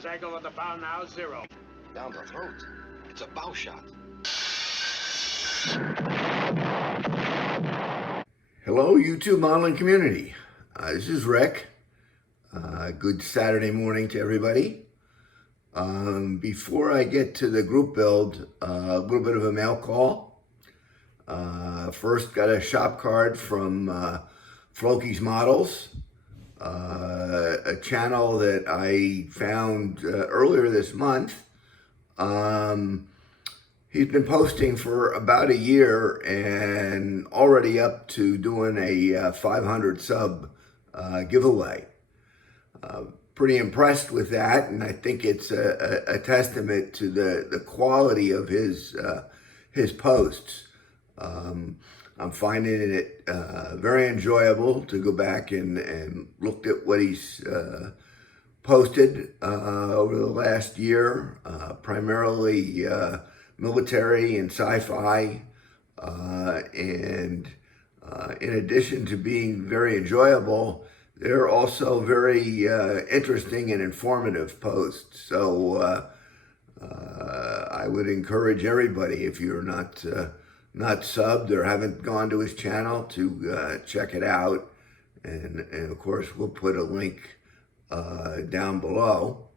Compass angle of the bow now 0. Down the throat. It's a bow shot. Hello, YouTube modeling community. This is Rick. Good Saturday morning to everybody. Before I get to the group build, a little bit of a mail call. First, got a shop card from Floki's Models, a channel that I found earlier this month. He's been posting for about a year and already up to doing a 500 sub giveaway. Pretty impressed with that, and I think it's a testament to the quality of his posts. I'm finding it very enjoyable to go back and look at what he's posted over the last year, primarily military and sci-fi, and in addition to being very enjoyable, they're also very interesting and informative posts. So I would encourage everybody, if you're not subbed or haven't gone to his channel, to check it out. And of course, we'll put a link down below.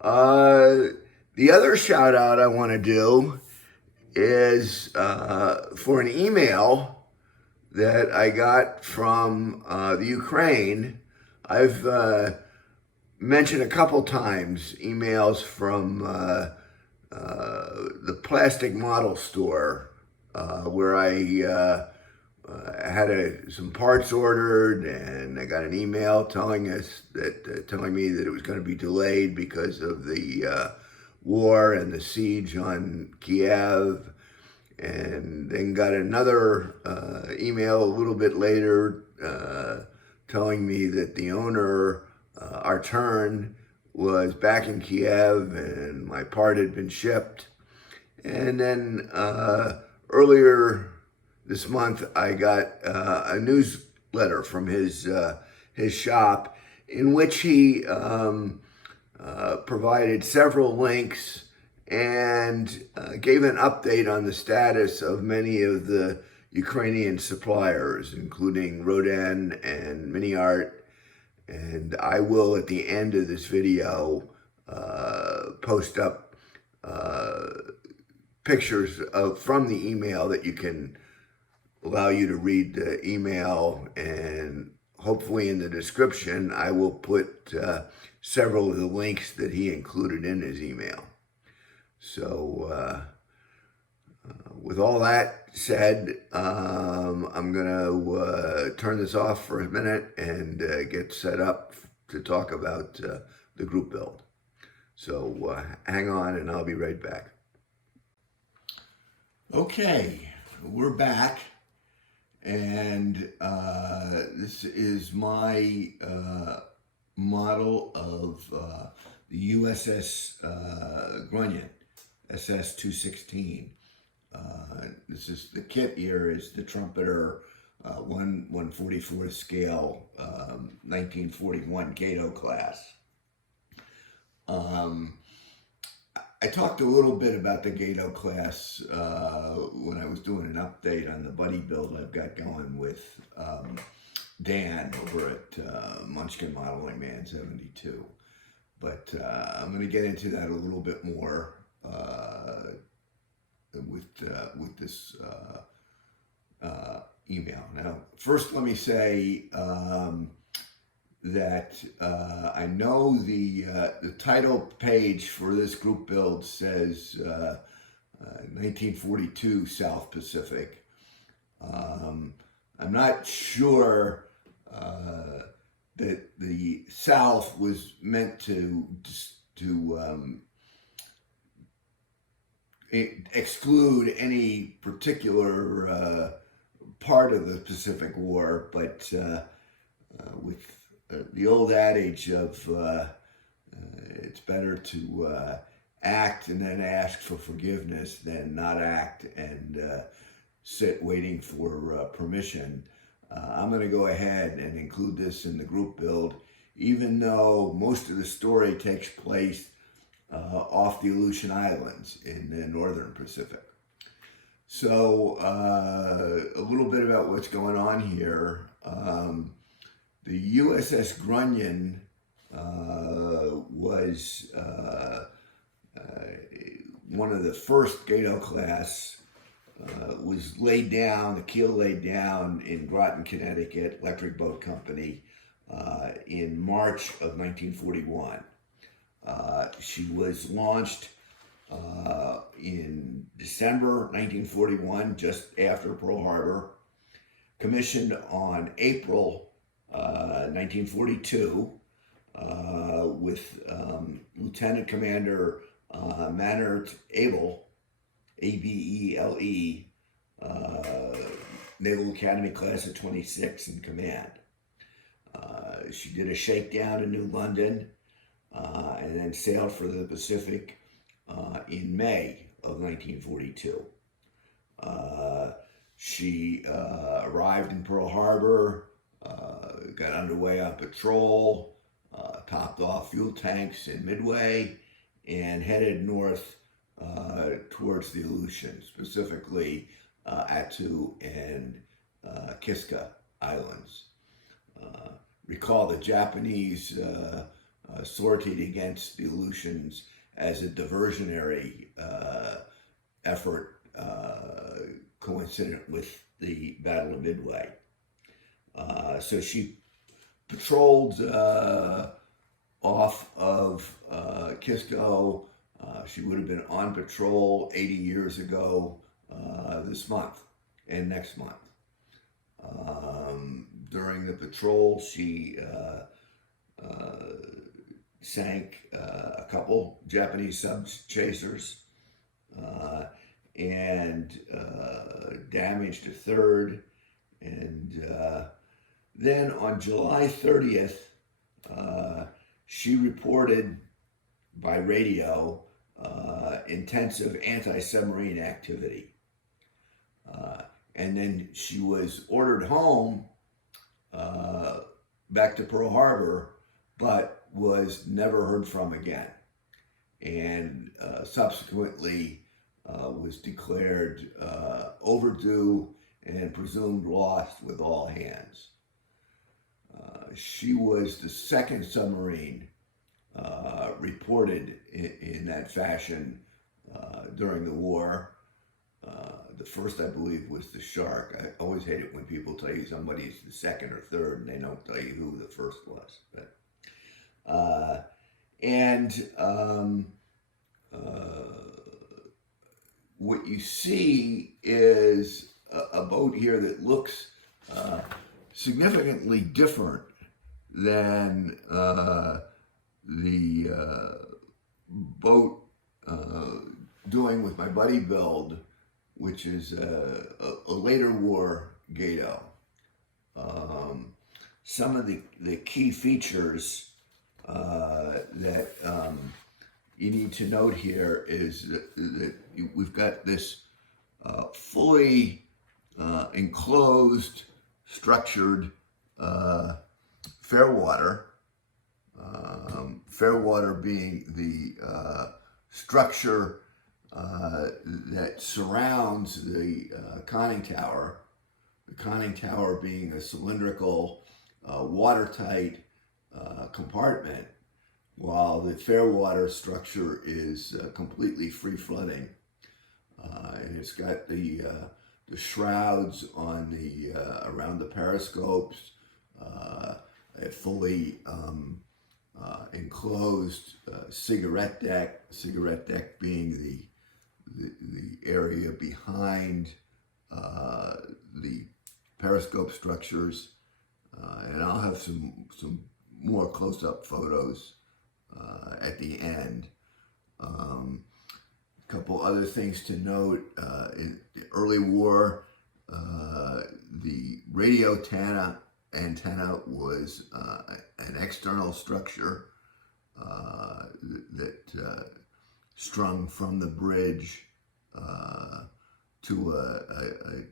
The other shout out I want to do is for an email that I got from the Ukraine. I've mentioned a couple times emails from the plastic model store where I had some parts ordered, and I got an email telling me that it was going to be delayed because of the war and the siege on Kiev. And then got another email a little bit later telling me that the owner, our turn, was back in Kiev and my part had been shipped. And then earlier this month, I got a newsletter from his shop in which he provided several links and gave an update on the status of many of the Ukrainian suppliers, including Rodin and MiniArt. And I will, at the end of this video, post up pictures from the email that you can allow you to read the email. And hopefully in the description, I will put several of the links that he included in his email. So with all that said, I'm going to turn this off for a minute and get set up to talk about the group build. So hang on and I'll be right back. Okay, we're back, and this is my model of the USS Grunion. SS-216. This is the kit here is the trumpeter 1/144th scale 1941 Gato class. I talked a little bit about the Gato class when I was doing an update on the buddy build I've got going with Dan over at Munchkin Modeling Man 72. But I'm going to get into that a little bit more with this email. Now, first let me say that I know the title page for this group build says 1942 South Pacific. I'm not sure that the South was meant to exclude any particular part of the Pacific War, but with the old adage of it's better to act and then ask for forgiveness than not act and sit waiting for permission. I'm going to go ahead and include this in the group build, even though most of the story takes place off the Aleutian Islands in the northern Pacific. So a little bit about what's going on here. The USS Grunion was one of the first Gato class, was laid down, the keel laid down in Groton, Connecticut, Electric Boat Company, in March of 1941. She was launched in December 1941, just after Pearl Harbor, commissioned on April 1942 with Lieutenant Commander Mannert Abel, Abele, Naval Academy class of 26 in command. She did a shakedown in New London and then sailed for the Pacific in May of 1942. She arrived in Pearl Harbor, got underway on patrol, topped off fuel tanks in Midway, and headed north towards the Aleutian, specifically Attu and Kiska Islands. Recall the Japanese sortied against the Aleutians as a diversionary effort coincident with the Battle of Midway. So she patrolled off of Kisco. She would have been on patrol 80 years ago this month and next month. During the patrol, she sank a couple Japanese sub-chasers and damaged a third. And then on July 30th, she reported by radio intensive anti-submarine activity. And then she was ordered home back to Pearl Harbor, but was never heard from again. And subsequently was declared overdue and presumed lost with all hands. She was the second submarine reported in that fashion during the war. The first, I believe, was the Shark. I always hate it when people tell you somebody's the second or third and they don't tell you who the first was. But what you see is a boat here that looks significantly different than the boat doing with my buddy build, which is a later war Gato. Some of the key features that you need to note here is that we've got this fully enclosed, structured fairwater. Fairwater being the structure that surrounds the conning tower. The conning tower being a cylindrical, watertight compartment, while the fairwater structure is completely free-floating. And it's got the shrouds on the around the periscopes, a fully enclosed cigarette deck being the area behind the periscope structures, and I'll have some more close-up photos at the end. A couple other things to note: in the early war, the radio antenna was an external structure that strung from the bridge to a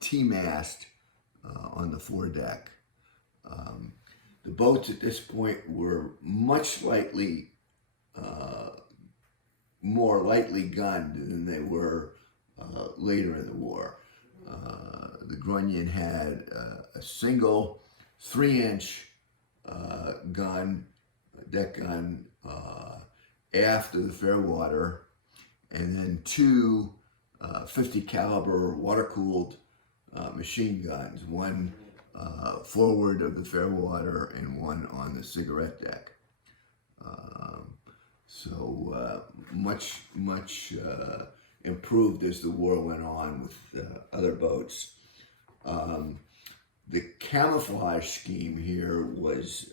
T-mast on the foredeck. The boats at this point were much more lightly gunned than they were later in the war. The Grunion had a single 3-inch gun, deck gun, aft of the Fairwater, and then two 50 caliber water-cooled machine guns, one forward of the Fairwater and one on the cigarette deck. So much improved as the war went on with other boats. The camouflage scheme here was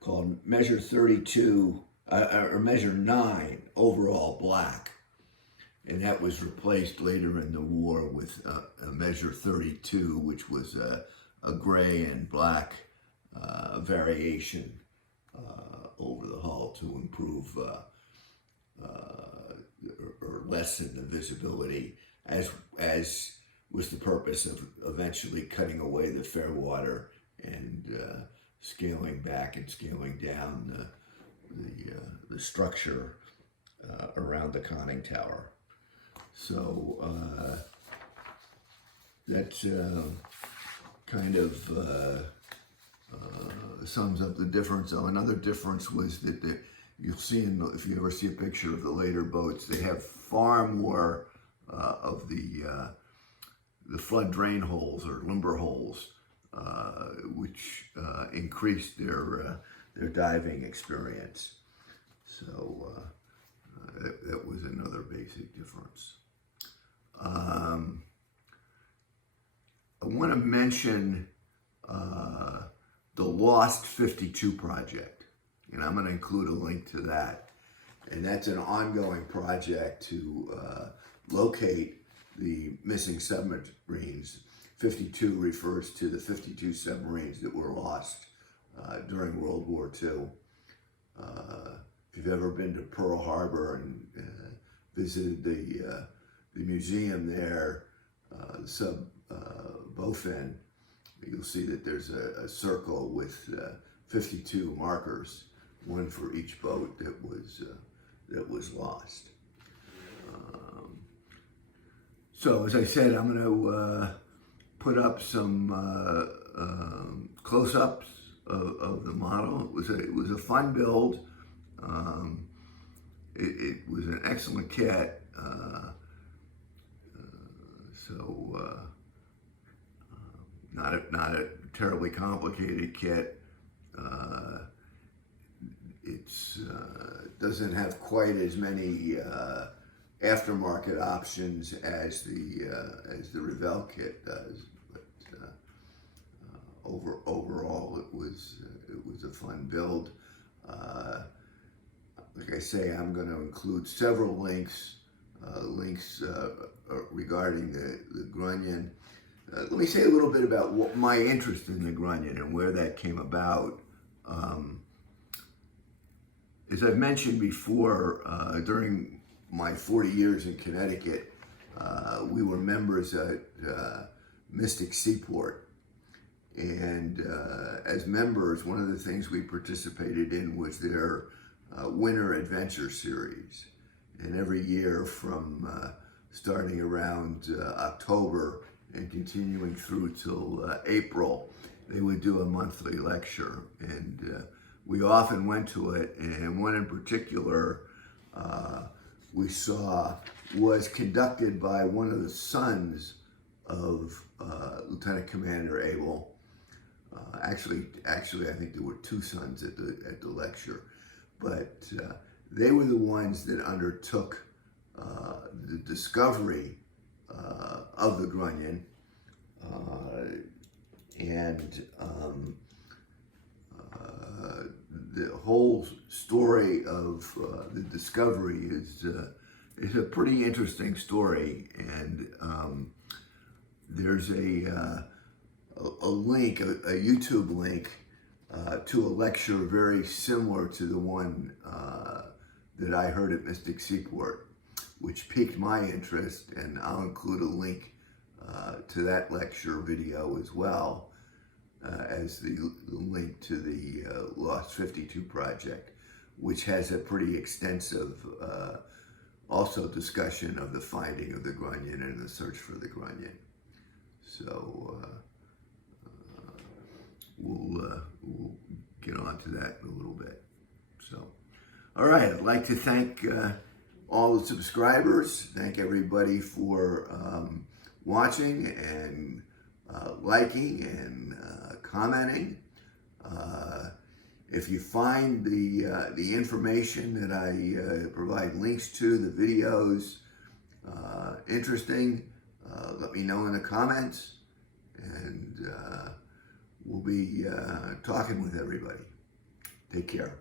called Measure 32, or Measure 9, overall black. And that was replaced later in the war with a Measure 32, which was a gray and black variation over the hull to improve or lessen the visibility, as was the purpose of eventually cutting away the Fairwater and scaling back and scaling down the structure around the conning tower. So that kind of sums up the difference. So another difference was that you'll see if you ever see a picture of the later boats, they have far more of the flood drain holes or limber holes, which increased their diving experience. So that was another basic difference. I want to mention the Lost 52 project, and I'm going to include a link to that. And that's an ongoing project to locate the missing submarines. 52 refers to the 52 submarines that were lost during World War II. If you've ever been to Pearl Harbor and visited the museum there, the sub Bowfin, you'll see that there's a circle with 52 markers, one for each boat that was lost. So as I said, I'm going to put up some close-ups of the model. It was a fun build. It was an excellent kit. Not a terribly complicated kit. It doesn't have quite as many aftermarket options as the Revell kit does, but overall it was a fun build. Like I say, I'm going to include several links regarding the Grunion. Let me say a little bit about what my interest in the Grunion and where that came about. As I've mentioned before, during my 40 years in Connecticut, we were members at Mystic Seaport. And as members, one of the things we participated in was their Winter Adventure Series. And every year from starting around October and continuing through till April, they would do a monthly lecture. And we often went to it, and one in particular we saw was conducted by one of the sons of Lieutenant Commander Abel. Actually, I think there were two sons at the lecture, but they were the ones that undertook the discovery of the Grunion, and the whole story of the discovery is a pretty interesting story. And there's a link, a YouTube link to a lecture very similar to the one that I heard at Mystic Seaport, which piqued my interest, and I'll include a link to that lecture video as well. as the link to the Lost 52 project, which has a pretty extensive also discussion of the finding of the Grunion and the search for the Grunion. So we'll get on to that in a little bit. So, all right, I'd like to thank all the subscribers. Thank everybody for watching and liking and commenting. If you find the information that I provide links to, the videos, interesting, let me know in the comments, and we'll be talking with everybody. Take care.